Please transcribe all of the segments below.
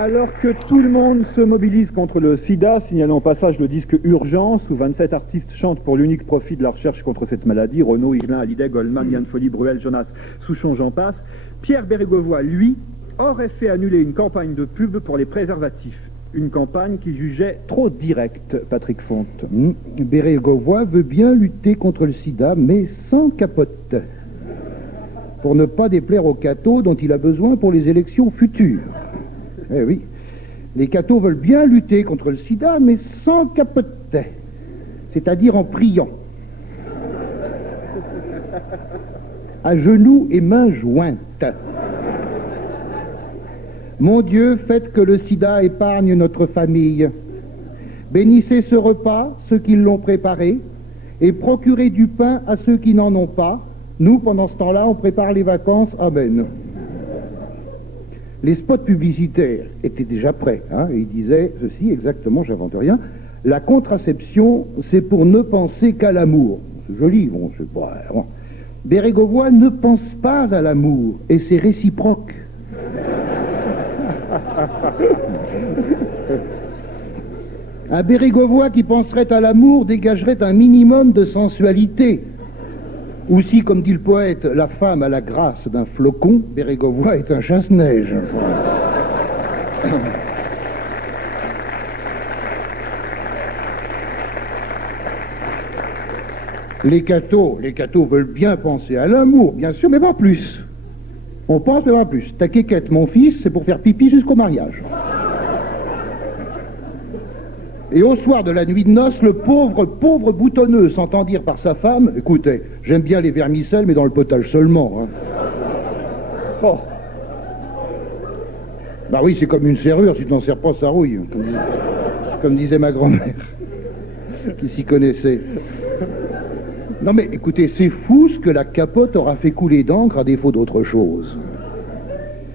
Alors que tout le monde se mobilise contre le sida, signalant au passage le disque Urgence, où 27 artistes chantent pour l'unique profit de la recherche contre cette maladie, Renaud, Higelin, Hallyday, Goldman, Yann Folly, Bruel, Jonas, Souchon, j'en passe, Pierre Bérégovoy, lui, aurait fait annuler une campagne de pub pour les préservatifs. Une campagne qu'il jugeait trop directe, Patrick Fonte. Bérégovoy veut bien lutter contre le sida, mais sans capote. Pour ne pas déplaire aux cathos dont il a besoin pour les élections futures. Eh oui, les cathos veulent bien lutter contre le sida, mais sans capote, c'est-à-dire en priant. À genoux et mains jointes. Mon Dieu, faites que le sida épargne notre famille. Bénissez ce repas, ceux qui l'ont préparé, et procurez du pain à ceux qui n'en ont pas. Nous, pendant ce temps-là, on prépare les vacances. Amen. Les spots publicitaires étaient déjà prêts, hein, et ils disaient ceci, exactement, j'invente rien, la contraception, c'est pour ne penser qu'à l'amour. C'est joli, bon, c'est pas... Bon. Bérégovoy ne pense pas à l'amour, et c'est réciproque. Un Bérégovoy qui penserait à l'amour dégagerait un minimum de sensualité. Ou si, comme dit le poète, la femme a la grâce d'un flocon, Bérégovoy est un chasse-neige. Les cathos veulent bien penser à l'amour, bien sûr, mais pas plus. On pense, mais pas plus. Ta quéquette, mon fils, c'est pour faire pipi jusqu'au mariage. Et au soir de la nuit de noces, le pauvre boutonneux s'entend dire par sa femme, écoutez, j'aime bien les vermicelles, mais dans le potage seulement. Hein. Oh. Bah oui, c'est comme une serrure, si tu n'en sers pas, ça rouille. Comme disait ma grand-mère, qui s'y connaissait. Non mais écoutez, c'est fou ce que la capote aura fait couler d'encre à défaut d'autre chose.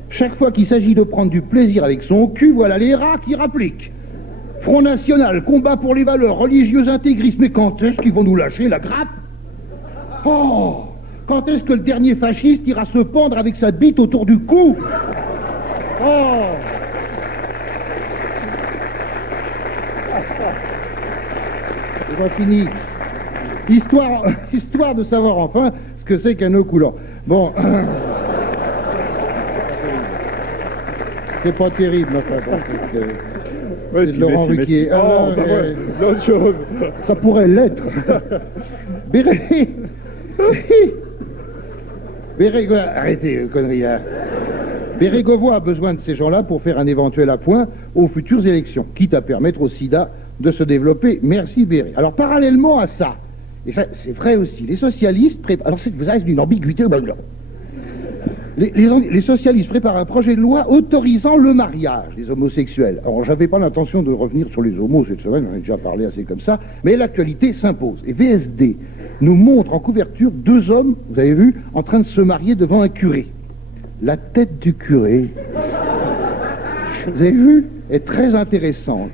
Chaque fois qu'il s'agit de prendre du plaisir avec son cul, voilà les rats qui rappliquent. Front National, combat pour les valeurs religieuses intégristes, mais quand est-ce qu'ils vont nous lâcher la grappe? Oh, quand est-ce que le dernier fasciste ira se pendre avec sa bite autour du cou? Oh. C'est pas fini. Histoire de savoir enfin ce que c'est qu'un nœud coulant. Bon. C'est pas terrible, enfin, c'est de Laurent Ruquier. L'autre chose. Ça pourrait l'être. Arrêtez, conneries. Hein. Bérégovoy a besoin de ces gens-là pour faire un éventuel appoint aux futures élections, quitte à permettre au sida de se développer. Merci Béré. Alors, parallèlement à ça, et ça, c'est vrai aussi, les socialistes préparent... Alors, vous avez une ambiguïté... Les socialistes préparent un projet de loi autorisant le mariage des homosexuels. Alors, j'avais pas l'intention de revenir sur les homos cette semaine, j'en ai déjà parlé assez comme ça, mais l'actualité s'impose. Et VSD nous montre en couverture deux hommes, vous avez vu, en train de se marier devant un curé. La tête du curé, vous avez vu, est très intéressante.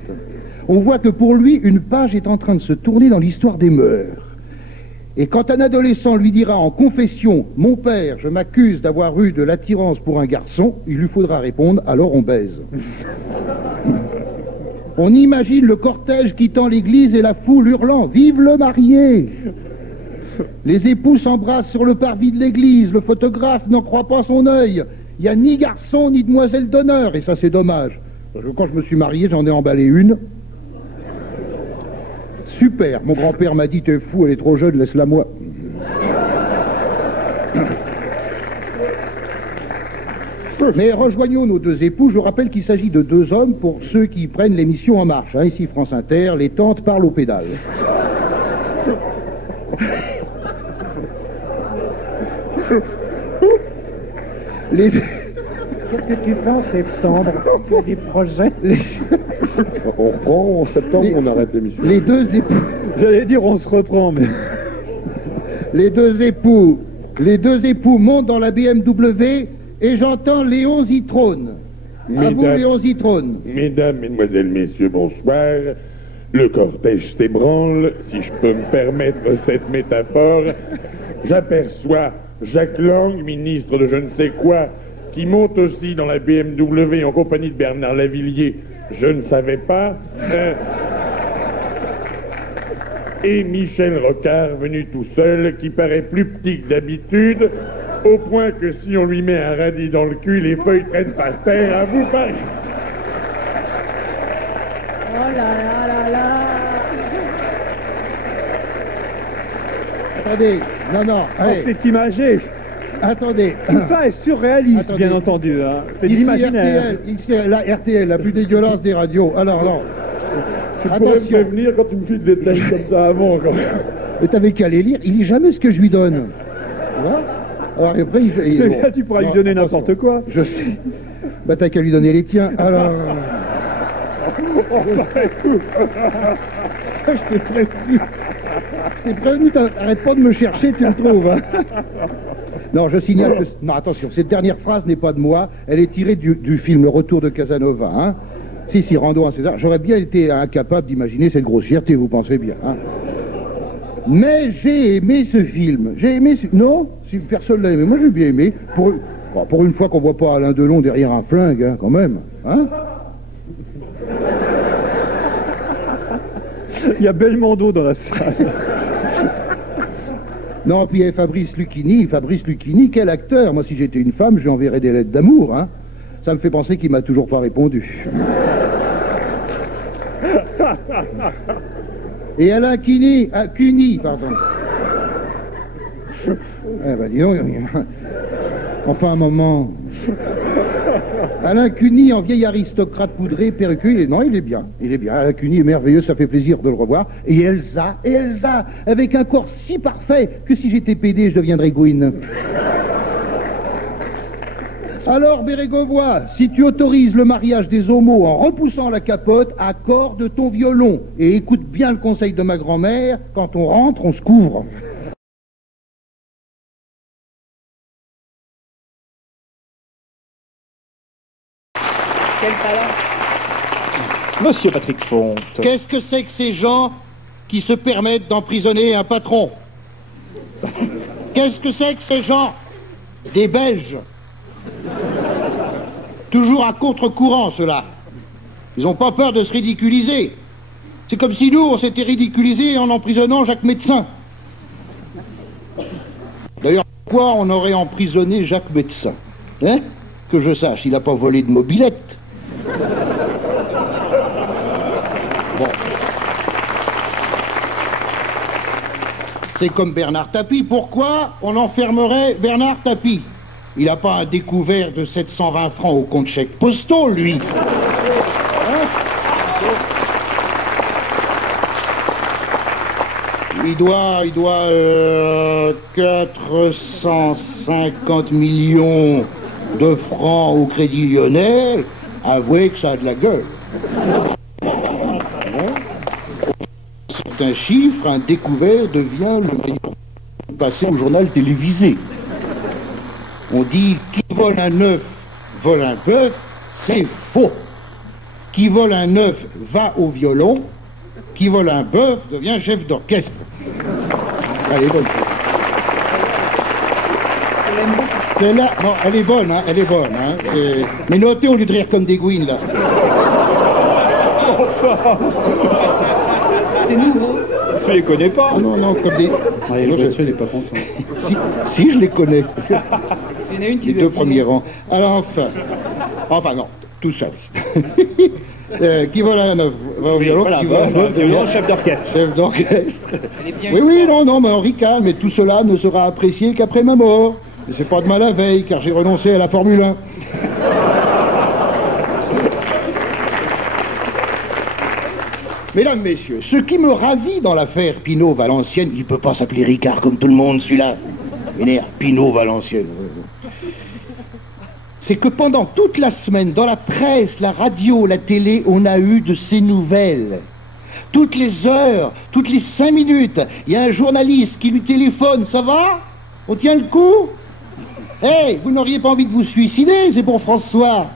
On voit que pour lui, une page est en train de se tourner dans l'histoire des mœurs. Et quand un adolescent lui dira en confession « Mon père, je m'accuse d'avoir eu de l'attirance pour un garçon », il lui faudra répondre « Alors on baise ». On imagine le cortège quittant l'église et la foule hurlant « Vive le marié !» Les époux s'embrassent sur le parvis de l'église, le photographe n'en croit pas son œil. Il n'y a ni garçon ni demoiselle d'honneur, et ça c'est dommage. Parce que quand je me suis marié, j'en ai emballé une. Super, mon grand-père m'a dit, t'es fou, elle est trop jeune, laisse-la moi. Mais rejoignons nos deux époux, je rappelle qu'il s'agit de deux hommes pour ceux qui prennent l'émission En Marche. Hein, ici France Inter, les tantes parlent aux pédales. Qu'est-ce que tu fais en septembre? Tu as des projets? On reprend en septembre, on arrête l'émission. Les deux époux... J'allais dire on se reprend, mais... Les deux époux montent dans la BMW et j'entends Léon Zitrone. À vous, Léon Zitrone. Mesdames, Mesdemoiselles, Messieurs, bonsoir. Le cortège s'ébranle, si je peux me permettre cette métaphore. J'aperçois Jacques Lang, ministre de je ne sais quoi, qui monte aussi dans la BMW en compagnie de Bernard Lavillier, je ne savais pas, et Michel Rocard, venu tout seul, qui paraît plus petit que d'habitude, au point que si on lui met un radis dans le cul, les feuilles traînent par terre, à vous Paris. Oh là là là là. Attendez, non, allez, C'est imagé. attendez. Tout ça est surréaliste, Attendez. bien entendu. Hein. C'est de Ici, l'imaginaire. RTL, ici, la RTL, la plus dégueulasse des radios. Alors, non. Tu pourrais me Attention. prévenir quand tu me files des tâches comme ça avant, quand même. Mais t'avais qu'à les lire, il lit jamais ce que je lui donne. Tu vois? Alors après, C'est bien, tu pourras lui donner n'importe quoi. Je sais. Bah t'as qu'à lui donner les tiens. Alors. Ça, je t'ai prévenu. Je t'ai prévenu, arrête pas de me chercher, tu me trouves. Hein. Non, je signale que... Non, attention, cette dernière phrase n'est pas de moi, elle est tirée du film Le Retour de Casanova. Hein. Si, rendons à César. J'aurais bien été incapable d'imaginer cette grossièreté, vous pensez bien. Hein. Mais j'ai aimé ce film. J'ai aimé ce... Non, si personne l'a aimé, moi j'ai bien aimé. Pour une fois qu'on voit pas Alain Delon derrière un flingue, hein, quand même. Hein. Il y a Belmondo dans la salle. Non, puis il y a Fabrice Lucchini, quel acteur. Moi, si j'étais une femme, je lui enverrais des lettres d'amour. Hein. Ça me fait penser qu'il m'a toujours pas répondu. Et Alain Cuny, pardon. Eh ben, dis donc, enfin un moment. Alain Cuny en vieil aristocrate poudré, perruqué, non, il est bien. Alain Cuny est merveilleux, ça fait plaisir de le revoir. Et Elsa, avec un corps si parfait que si j'étais pédé, je deviendrais Gwyn. Alors, Bérégovoy, si tu autorises le mariage des homos en repoussant la capote, accorde ton violon et écoute bien le conseil de ma grand-mère, quand on rentre, on se couvre. Quel talent. Monsieur Patrick Fonte. Qu'est-ce que c'est que ces gens qui se permettent d'emprisonner un patron? Qu'est-ce que c'est que ces gens? Des Belges. Toujours à contre-courant, ceux-là. Ils n'ont pas peur de se ridiculiser. C'est comme si nous, on s'était ridiculisés en emprisonnant Jacques Médecin. D'ailleurs, pourquoi on aurait emprisonné Jacques Médecin? Hein? Que je sache, il n'a pas volé de mobilette. Bon. C'est comme Bernard Tapie. Pourquoi on enfermerait Bernard Tapie? Il n'a pas un découvert de 720 francs au compte chèque postaux, lui. Hein? Il doit 450 millions de francs au Crédit Lyonnais. Avouez que ça a de la gueule. C'est un chiffre, un découvert devient le meilleur passé au journal télévisé. On dit qui vole un œuf vole un bœuf, c'est faux. Qui vole un œuf va au violon, qui vole un bœuf devient chef d'orchestre. Allez, bonne fois. C'est là, non, elle est bonne, hein, elle est bonne. Hein. Mais notez au lieu de rire comme des gouines, là. C'est nouveau. Tu les connais pas? Ah non, comme des... Ouais, Non, il n'est pas content. si, je les connais. Il y en a une qui Les veut deux le premiers rangs. Alors enfin non, tout seul. Qui vole un œuf va au violon, Voilà, qui vole un œuf devient chef d'orchestre. chef d'orchestre. Elle est bien Oui, faite. non, mais on ricane, mais tout cela ne sera apprécié qu'après ma mort. Et c'est pas de mal à veille, car j'ai renoncé à la Formule 1. Mesdames, messieurs, ce qui me ravit dans l'affaire Pinault-Valenciennes, il peut pas s'appeler Ricard comme tout le monde, celui-là. Vénère, Pinault-Valenciennes. C'est que pendant toute la semaine, dans la presse, la radio, la télé, on a eu de ces nouvelles. Toutes les heures, toutes les 5 minutes, il y a un journaliste qui lui téléphone, ça va? On tient le coup? Hey, vous n'auriez pas envie de vous suicider, c'est pour François.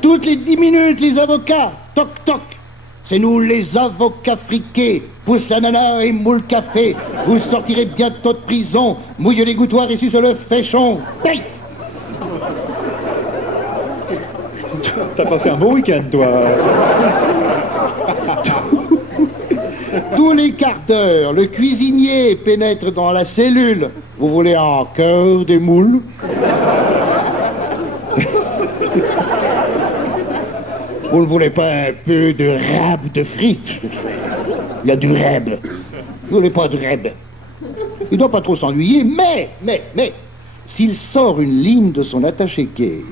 Toutes les 10 minutes, les avocats, toc toc, C'est nous les avocats friqués. Pousse la nana et moule café. Vous sortirez bientôt de prison. Mouille les gouttoirs et suce le féchon. Hey. T'as passé un bon week-end, toi. Tous les quarts d'heure, le cuisinier pénètre dans la cellule. Vous voulez encore des moules? Vous ne voulez pas un peu de rab de frites? Il y a du rab. Vous voulez pas de rab? Il doit pas trop s'ennuyer, mais, s'il sort une ligne de son attaché-caisse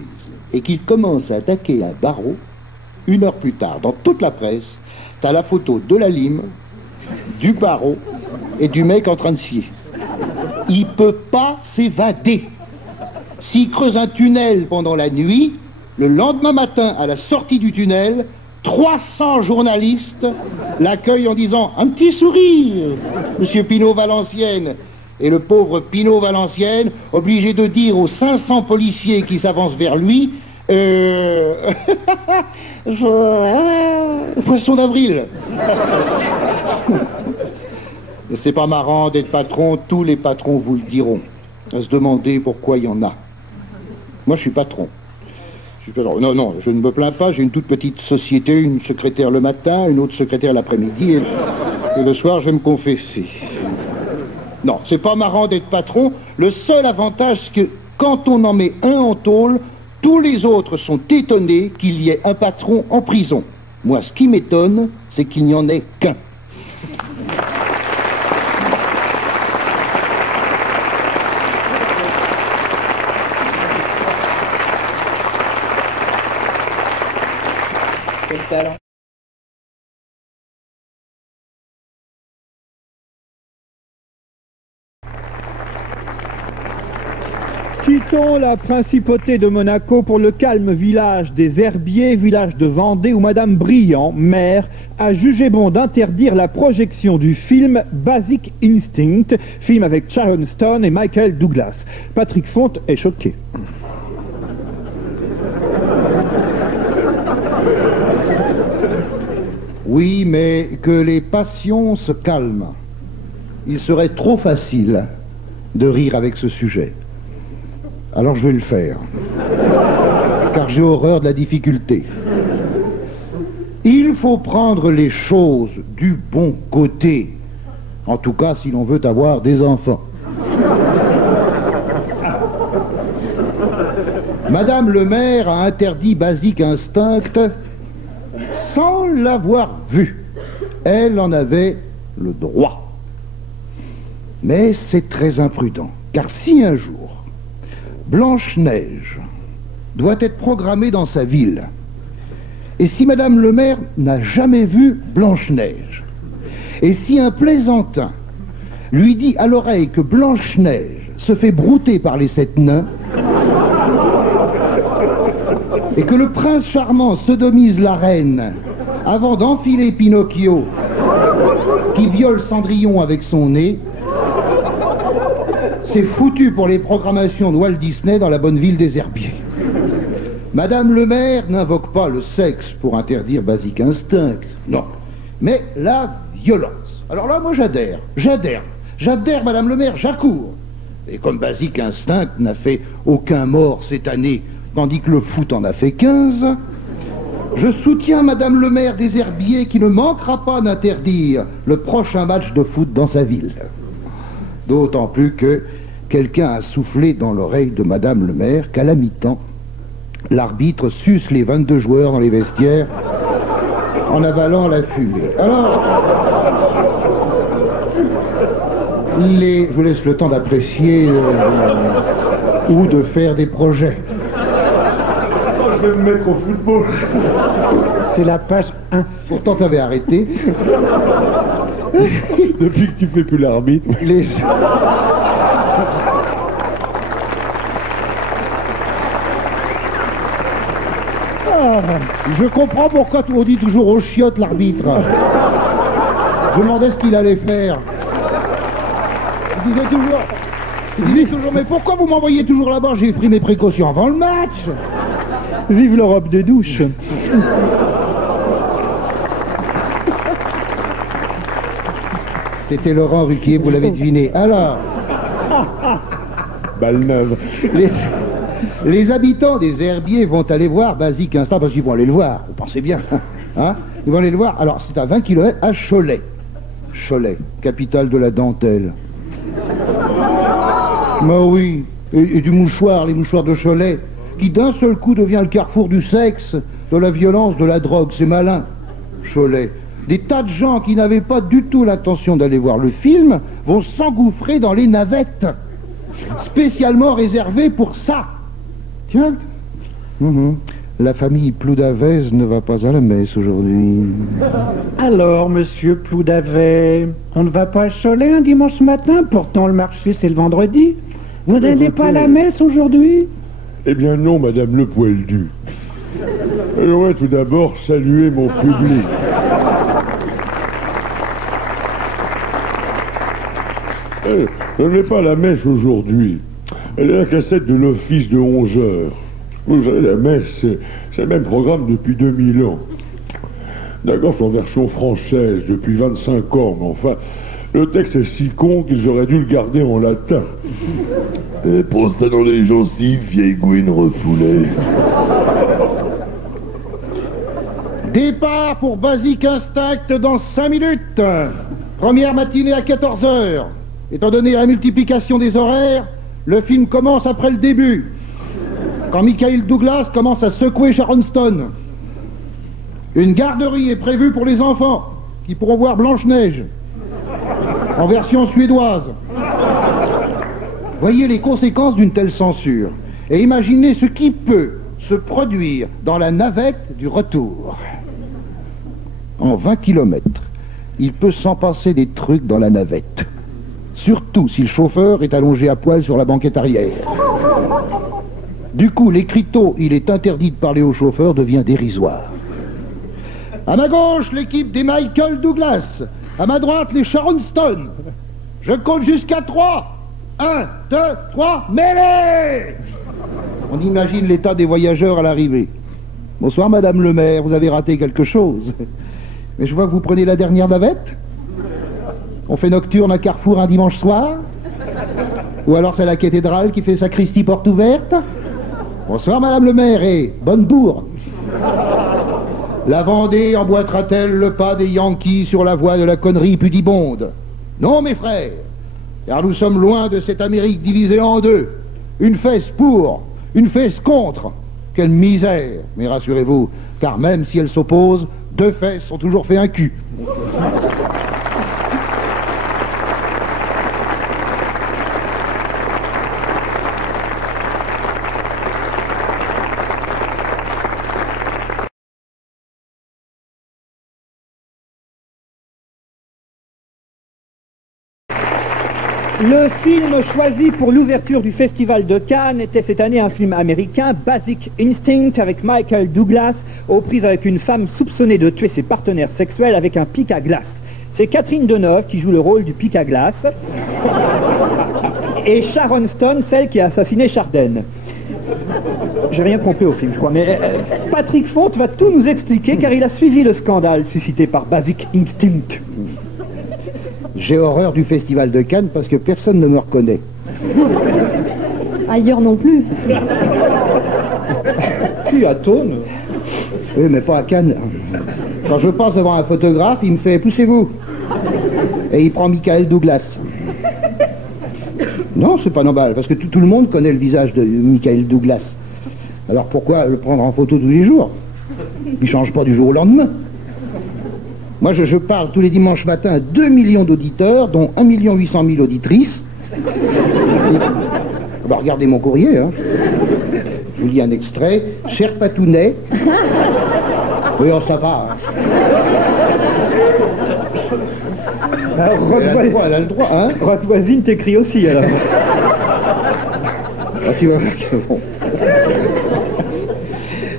et qu'il commence à attaquer un barreau, 1 heure plus tard, dans toute la presse, t'as la photo de la lime, du barreau et du mec en train de scier. Il peut pas s'évader. S'il creuse un tunnel pendant la nuit, le lendemain matin, à la sortie du tunnel, 300 journalistes l'accueillent en disant « Un petit sourire, monsieur Pinault-Valenciennes ». Et le pauvre Pinault-Valenciennes, obligé de dire aux 500 policiers qui s'avancent vers lui « Poisson d'avril ». C'est pas marrant d'être patron, tous les patrons vous le diront. À se demander pourquoi il y en a. Moi, je suis patron. Non, je ne me plains pas, j'ai une toute petite société, une secrétaire le matin, une autre secrétaire l'après-midi, et le soir, je vais me confesser. Non, c'est pas marrant d'être patron. Le seul avantage, c'est que quand on en met un en tôle, tous les autres sont étonnés qu'il y ait un patron en prison. Moi, ce qui m'étonne, c'est qu'il n'y en ait qu'un. Quel talent. Quittons la principauté de Monaco pour le calme village des Herbiers, village de Vendée, où Madame Briand, maire, a jugé bon d'interdire la projection du film Basic Instinct, film avec Sharon Stone et Michael Douglas. Patrick Font est choqué. Oui, mais que les passions se calment. Il serait trop facile de rire avec ce sujet. Alors je vais le faire. Car j'ai horreur de la difficulté. Il faut prendre les choses du bon côté. En tout cas, si l'on veut avoir des enfants. Madame le maire a interdit Basic Instinct sans l'avoir vu. Elle en avait le droit. Mais c'est très imprudent, car si un jour Blanche-Neige doit être programmée dans sa ville, et si Madame le maire n'a jamais vu Blanche-Neige, et si un plaisantin lui dit à l'oreille que Blanche-Neige se fait brouter par les 7 nains, et que le prince charmant sodomise la reine avant d'enfiler Pinocchio, qui viole Cendrillon avec son nez, c'est foutu pour les programmations de Walt Disney dans la bonne ville des Herbiers. Madame le maire n'invoque pas le sexe pour interdire Basic Instinct, non, mais la violence. Alors là, moi j'adhère, Madame le maire, j'accours. Et comme Basic Instinct n'a fait aucun mort cette année, tandis que le foot en a fait 15, je soutiens Madame le maire des Herbiers qui ne manquera pas d'interdire le prochain match de foot dans sa ville. D'autant plus que quelqu'un a soufflé dans l'oreille de Madame le maire qu'à la mi-temps, l'arbitre suce les 22 joueurs dans les vestiaires en avalant la fumée. Alors, je vous laisse le temps d'apprécier ou de faire des projets. Je vais me mettre au football. C'est la page 1. Pourtant, t'avais arrêté. Depuis que tu fais plus l'arbitre. Je comprends pourquoi on dit toujours au chiotte l'arbitre. Je me demandais ce qu'il allait faire. Il disait toujours, mais pourquoi vous m'envoyez toujours là-bas? J'ai pris mes précautions avant le match. Vive l'Europe des douches. C'était Laurent Ruquier, vous l'avez deviné. Alors, Balle neuve. les habitants des herbiers vont aller voir Basique Instinct, parce qu'ils vont aller le voir, vous pensez bien. Hein? Ils vont aller le voir. Alors, c'est à 20 km à Cholet. Cholet, capitale de la dentelle. Mais oui, et du mouchoir, les mouchoirs de Cholet, qui d'un seul coup devient le carrefour du sexe, de la violence, de la drogue, c'est malin. Cholet. Des tas de gens qui n'avaient pas du tout l'intention d'aller voir le film vont s'engouffrer dans les navettes, spécialement réservées pour ça. Tiens, la famille Ploudavez ne va pas à la messe aujourd'hui. Alors, monsieur Ploudavet, on ne va pas à Cholet un dimanche matin? Pourtant, le marché, c'est le vendredi. Vous n'allez pas à la messe aujourd'hui? Eh bien non, madame le Poildu. J'aimerais tout d'abord saluer mon public. Je ne vais pas à la messe aujourd'hui. Elle est la cassette de l'office de 11 heures. Vous savez, la messe, c'est le même programme depuis 2000 ans. D'accord, c'est en version française depuis 25 ans, mais enfin, le texte est si con qu'ils auraient dû le garder en latin. Et pour ça dans les gencives, vieille gouine refoulée. Départ pour Basique Instinct dans 5 minutes. Première matinée à 14 heures. Étant donné la multiplication des horaires, le film commence après le début. Quand Michael Douglas commence à secouer Sharon Stone. Une garderie est prévue pour les enfants, qui pourront voir Blanche-Neige, en version suédoise. Voyez les conséquences d'une telle censure, et imaginez ce qui peut se produire dans la navette du retour. En 20 km, il peut s'en passer des trucs dans la navette. Surtout si le chauffeur est allongé à poil sur la banquette arrière. Du coup, l'écriteau « Il est interdit de parler au chauffeur » devient dérisoire. À ma gauche, l'équipe des Michael Douglas. À ma droite, les Sharon Stone. Je compte jusqu'à 3. 1, 2, 3, mêlée! On imagine l'état des voyageurs à l'arrivée. Bonsoir, madame le maire, vous avez raté quelque chose. Mais je vois que vous prenez la dernière navette. On fait nocturne à Carrefour un dimanche soir? Ou alors c'est la cathédrale qui fait sacristie porte ouverte? Bonsoir, madame le maire, et bonne bourre. La Vendée emboîtera-t-elle le pas des Yankees sur la voie de la connerie pudibonde? Non, mes frères, car nous sommes loin de cette Amérique divisée en deux. Une fesse pour, une fesse contre. Quelle misère! Mais rassurez-vous, car même si elles s'opposent, deux fesses ont toujours fait un cul. Le film choisi pour l'ouverture du Festival de Cannes était cette année un film américain, Basic Instinct, avec Michael Douglas, aux prises avec une femme soupçonnée de tuer ses partenaires sexuels avec un pic à glace. C'est Catherine Deneuve qui joue le rôle du pic à glace, et Sharon Stone, celle qui a assassiné Chardin. J'ai rien compris au film, je crois, mais Patrick Fonte va tout nous expliquer, car il a suivi le scandale suscité par Basic Instinct. J'ai horreur du Festival de Cannes parce que personne ne me reconnaît. Ailleurs non plus. Puis à Thônes. Oui, mais pas à Cannes. Quand je passe devant un photographe, il me fait « poussez-vous » et il prend Michael Douglas. Non, c'est pas normal, parce que tout le monde connaît le visage de Michael Douglas. Alors pourquoi le prendre en photo tous les jours? Il change pas du jour au lendemain. Moi, je parle tous les dimanches matins à 2 millions d'auditeurs, dont 1 800 000 auditrices. Bah, regardez mon courrier, hein. Je vous lis un extrait. Cher Patounet. Oui, oh, ça va. Hein. Elle a le droit, hein. Votre voisine t'écrit aussi, alors. Ah, tu vas voir que bon.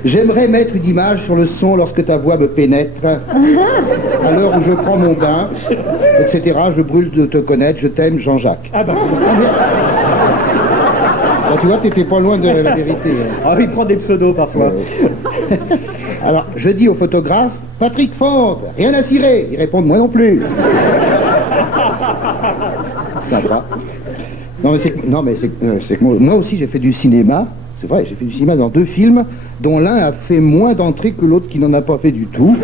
J'aimerais mettre une image sur le son lorsque ta voix me pénètre. À l'heure où je prends mon bain, etc. Je brûle de te connaître, je t'aime, Jean-Jacques. Ah bah. Ah, tu vois, t'étais pas loin de la vérité. Hein. Ah, il prend des pseudos parfois. Alors, je dis au photographe, Patrick Fonte, rien à cirer. Ils répondent, moi non plus. Sympa. Non, mais c'est que moi aussi j'ai fait du cinéma. C'est vrai, j'ai fait du cinéma dans 2 films, dont l'un a fait moins d'entrées que l'autre qui n'en a pas fait du tout.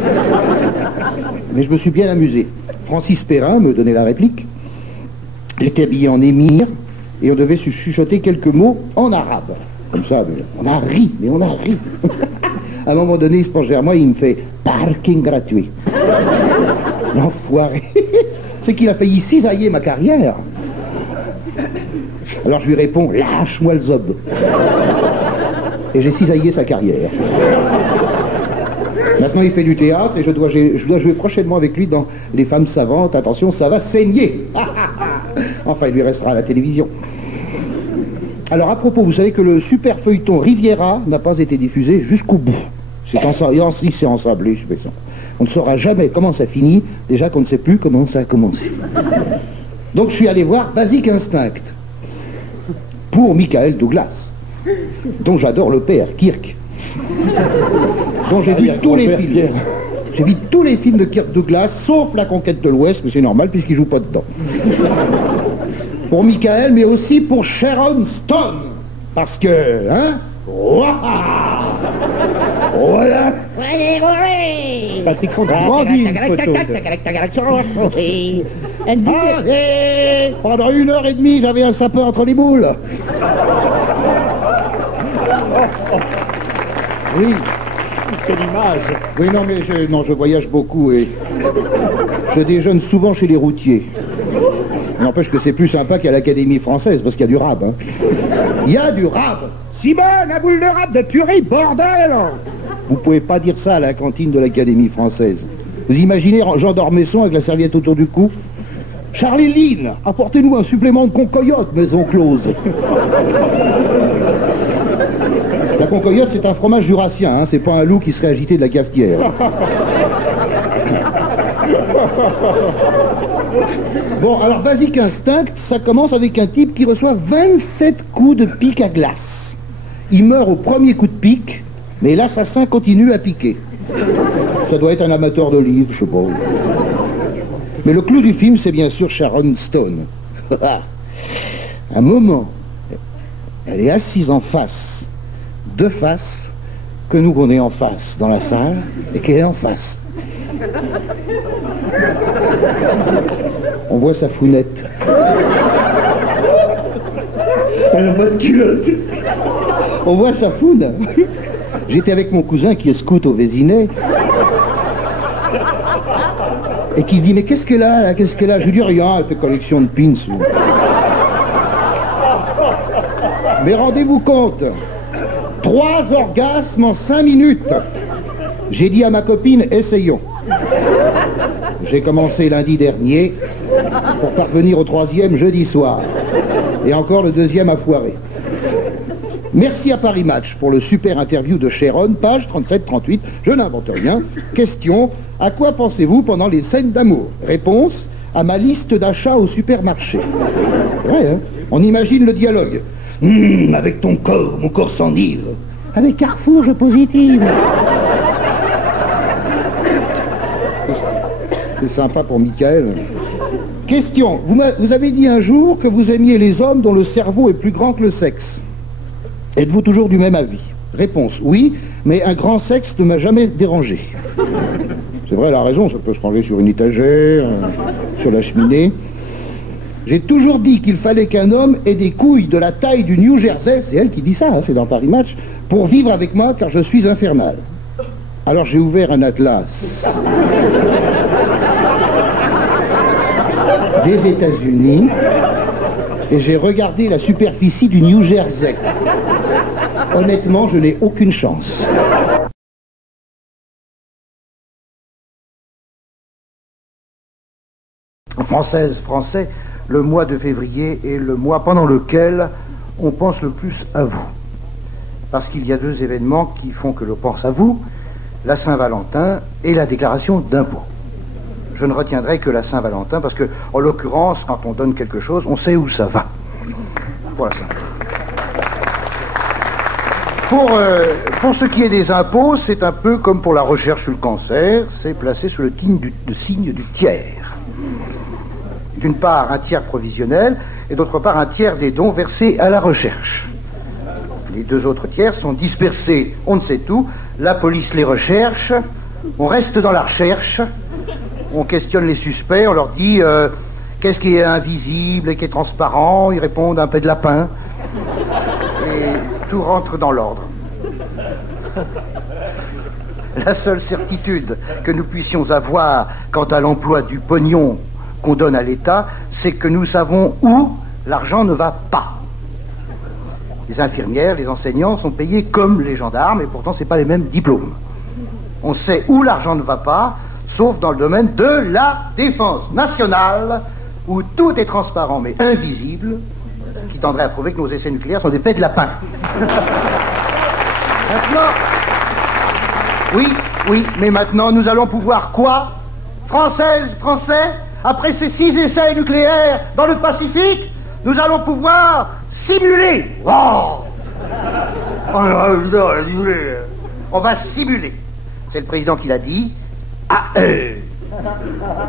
Mais je me suis bien amusé. Francis Perrin me donnait la réplique. Il était habillé en émir, et on devait se chuchoter quelques mots en arabe. Comme ça, on a ri, mais on a ri. À un moment donné, il se penche vers moi, il me fait « parking gratuit ». L'enfoiré. C'est qu'il a failli cisailler ma carrière. Alors je lui réponds « lâche-moi le zob ». Et j'ai cisaillé sa carrière. Maintenant, il fait du théâtre et je dois jouer prochainement avec lui dans Les Femmes Savantes. Attention, ça va saigner. Enfin, il lui restera à la télévision. Alors, à propos, vous savez que le super feuilleton Riviera n'a pas été diffusé jusqu'au bout. C'est ensablé, je fais ça. On ne saura jamais comment ça finit, déjà qu'on ne sait plus comment ça a commencé. Donc, je suis allé voir Basic Instinct pour Michael Douglas, dont j'adore le père, Kirk. dont j'ai vu tous les films. J'ai vu tous les films de Kirk Douglas, sauf La Conquête de l'Ouest, mais c'est normal puisqu'il joue pas dedans. Pour Michael, mais aussi pour Sharon Stone. Parce que, hein, voilà. Patrick Fontaine grandit une photo. Elle disait... Pendant 1h30, j'avais un sapin entre les boules. Oui. Quelle image. Oui, non, mais je voyage beaucoup et je déjeune souvent chez les routiers. N'empêche que c'est plus sympa qu'à l'Académie française, parce qu'il y a du rab. Hein. Il y a du rab. Simone, la boule de rab de purée, bordel. Vous pouvez pas dire ça à la cantine de l'Académie française. Vous imaginez Jean d'Ormesson avec la serviette autour du cou? Charlie Lynn, apportez-nous un supplément de concoyote, maison close. La concoyote, c'est un fromage jurassien, hein, c'est pas un loup qui serait agité de la cafetière. Bon, alors Basic Instinct, ça commence avec un type qui reçoit 27 coups de pique à glace. Il meurt au premier coup de pique, mais l'assassin continue à piquer. Ça doit être un amateur d'olives, je sais pas. Mais le clou du film, c'est bien sûr Sharon Stone. Un moment, elle est assise en face, de face, que nous on est en face dans la salle, et qu'elle est en face. On voit sa founette. Elle a pas de culotte. On voit sa foune. J'étais avec mon cousin qui est scout au Vésinet. Et qui dit, mais qu'est-ce qu'elle a là, qu'est-ce qu'elle a? Je lui dis rien, elle fait collection de pins. Mais rendez-vous compte, 3 orgasmes en 5 minutes. J'ai dit à ma copine, essayons. J'ai commencé lundi dernier pour parvenir au 3e jeudi soir. Et encore le 2e a foiré. Merci à Paris Match pour le super interview de Sharon, page 37-38. Je n'invente rien. Question, à quoi pensez-vous pendant les scènes d'amour? Réponse, à ma liste d'achats au supermarché. Ouais, hein? On imagine le dialogue. Avec ton corps, mon corps s'enivre. Avec Carrefour, je positive. C'est sympa pour Michael. Question, vous avez dit un jour que vous aimiez les hommes dont le cerveau est plus grand que le sexe. Êtes-vous toujours du même avis? Réponse, oui, mais un grand sexe ne m'a jamais dérangé. C'est vrai, elle a raison, ça peut se ranger sur une étagère, sur la cheminée. J'ai toujours dit qu'il fallait qu'un homme ait des couilles de la taille du New Jersey, c'est elle qui dit ça, hein, c'est dans Paris Match, pour vivre avec moi car je suis infernal. Alors j'ai ouvert un atlas des États-Unis et j'ai regardé la superficie du New Jersey. Honnêtement, je n'ai aucune chance. Française, Français, le mois de février est le mois pendant lequel on pense le plus à vous. Parce qu'il y a 2 événements qui font que l'on pense à vous, la Saint-Valentin et la déclaration d'impôt. Je ne retiendrai que la Saint-Valentin parce que, en l'occurrence, quand on donne quelque chose, on sait où ça va. Voilà ça. Pour ce qui est des impôts, c'est un peu comme pour la recherche sur le cancer, c'est placé sous le signe du tiers. D'une part, un tiers provisionnel, et d'autre part, un tiers des dons versés à la recherche. Les deux autres tiers sont dispersés, on ne sait où, la police les recherche, on reste dans la recherche, on questionne les suspects, on leur dit qu'est-ce qui est invisible et qui est transparent, ils répondent un peu de lapin, et tout rentre dans l'ordre. La seule certitude que nous puissions avoir quant à l'emploi du pognon qu'on donne à l'État, c'est que nous savons où l'argent ne va pas. Les infirmières, les enseignants sont payés comme les gendarmes, et pourtant c'est pas les mêmes diplômes. On sait où l'argent ne va pas, sauf dans le domaine de la défense nationale, où tout est transparent mais invisible, qui tendrait à prouver que nos essais nucléaires sont des pets de lapin. Maintenant, oui, mais maintenant nous allons pouvoir quoi? Françaises, Français, après ces 6 essais nucléaires dans le Pacifique, nous allons pouvoir simuler. Oh, on va simuler. C'est le président qui l'a dit.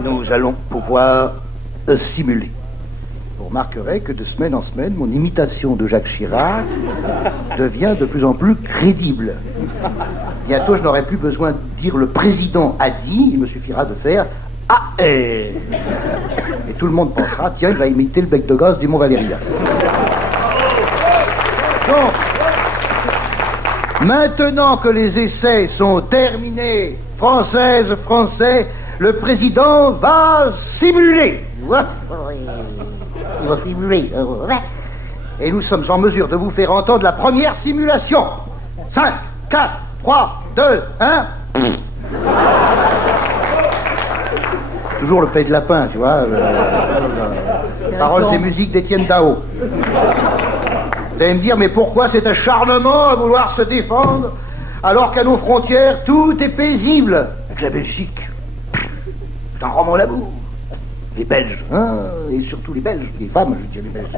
Nous allons pouvoir simuler. Vous remarquerez que de semaine en semaine, mon imitation de Jacques Chirac devient de plus en plus crédible. Bientôt, je n'aurai plus besoin de dire le président a dit, il me suffira de faire et tout le monde pensera, tiens, il va imiter le bec de gaz du Mont Valérien. Donc, maintenant que les essais sont terminés, Françaises, Français, le président va simuler. Il va simuler. Et nous sommes en mesure de vous faire entendre la première simulation. 5, 4, 3, 2, 1. Toujours le paix de lapin, tu vois. Paroles et musique d'Étienne Dao. Vous allez me dire, mais pourquoi cet acharnement à vouloir se défendre alors qu'à nos frontières, tout est paisible? Avec la Belgique, c'est un roman l'amour. Les Belges, hein, et surtout les Belges, les femmes, je veux dire les Belges.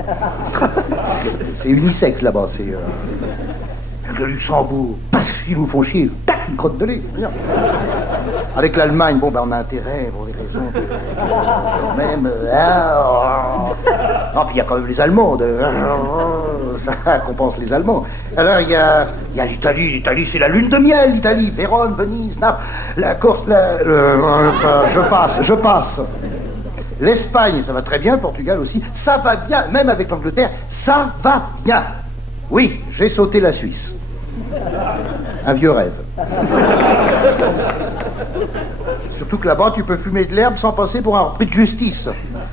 C'est unisexe là-bas, c'est... Le Luxembourg, paf, ils nous font chier, tac, une crotte de lait. Avec l'Allemagne, bon, ben on a intérêt, pour des raisons... Même... Non, puis il y a quand même les Allemands, ça compense les Allemands. Alors il y a l'Italie, l'Italie c'est la lune de miel, l'Italie, Vérone, Venise, Naples, la Corse, je passe. L'Espagne, ça va très bien, le Portugal aussi, ça va bien, même avec l'Angleterre, ça va bien. Oui, j'ai sauté la Suisse. Un vieux rêve. Surtout que là-bas, tu peux fumer de l'herbe sans passer pour un repris de justice.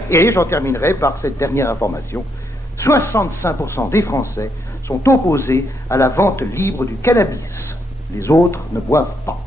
Et j'en terminerai par cette dernière information. 65% des Français sont opposés à la vente libre du cannabis. Les autres ne boivent pas.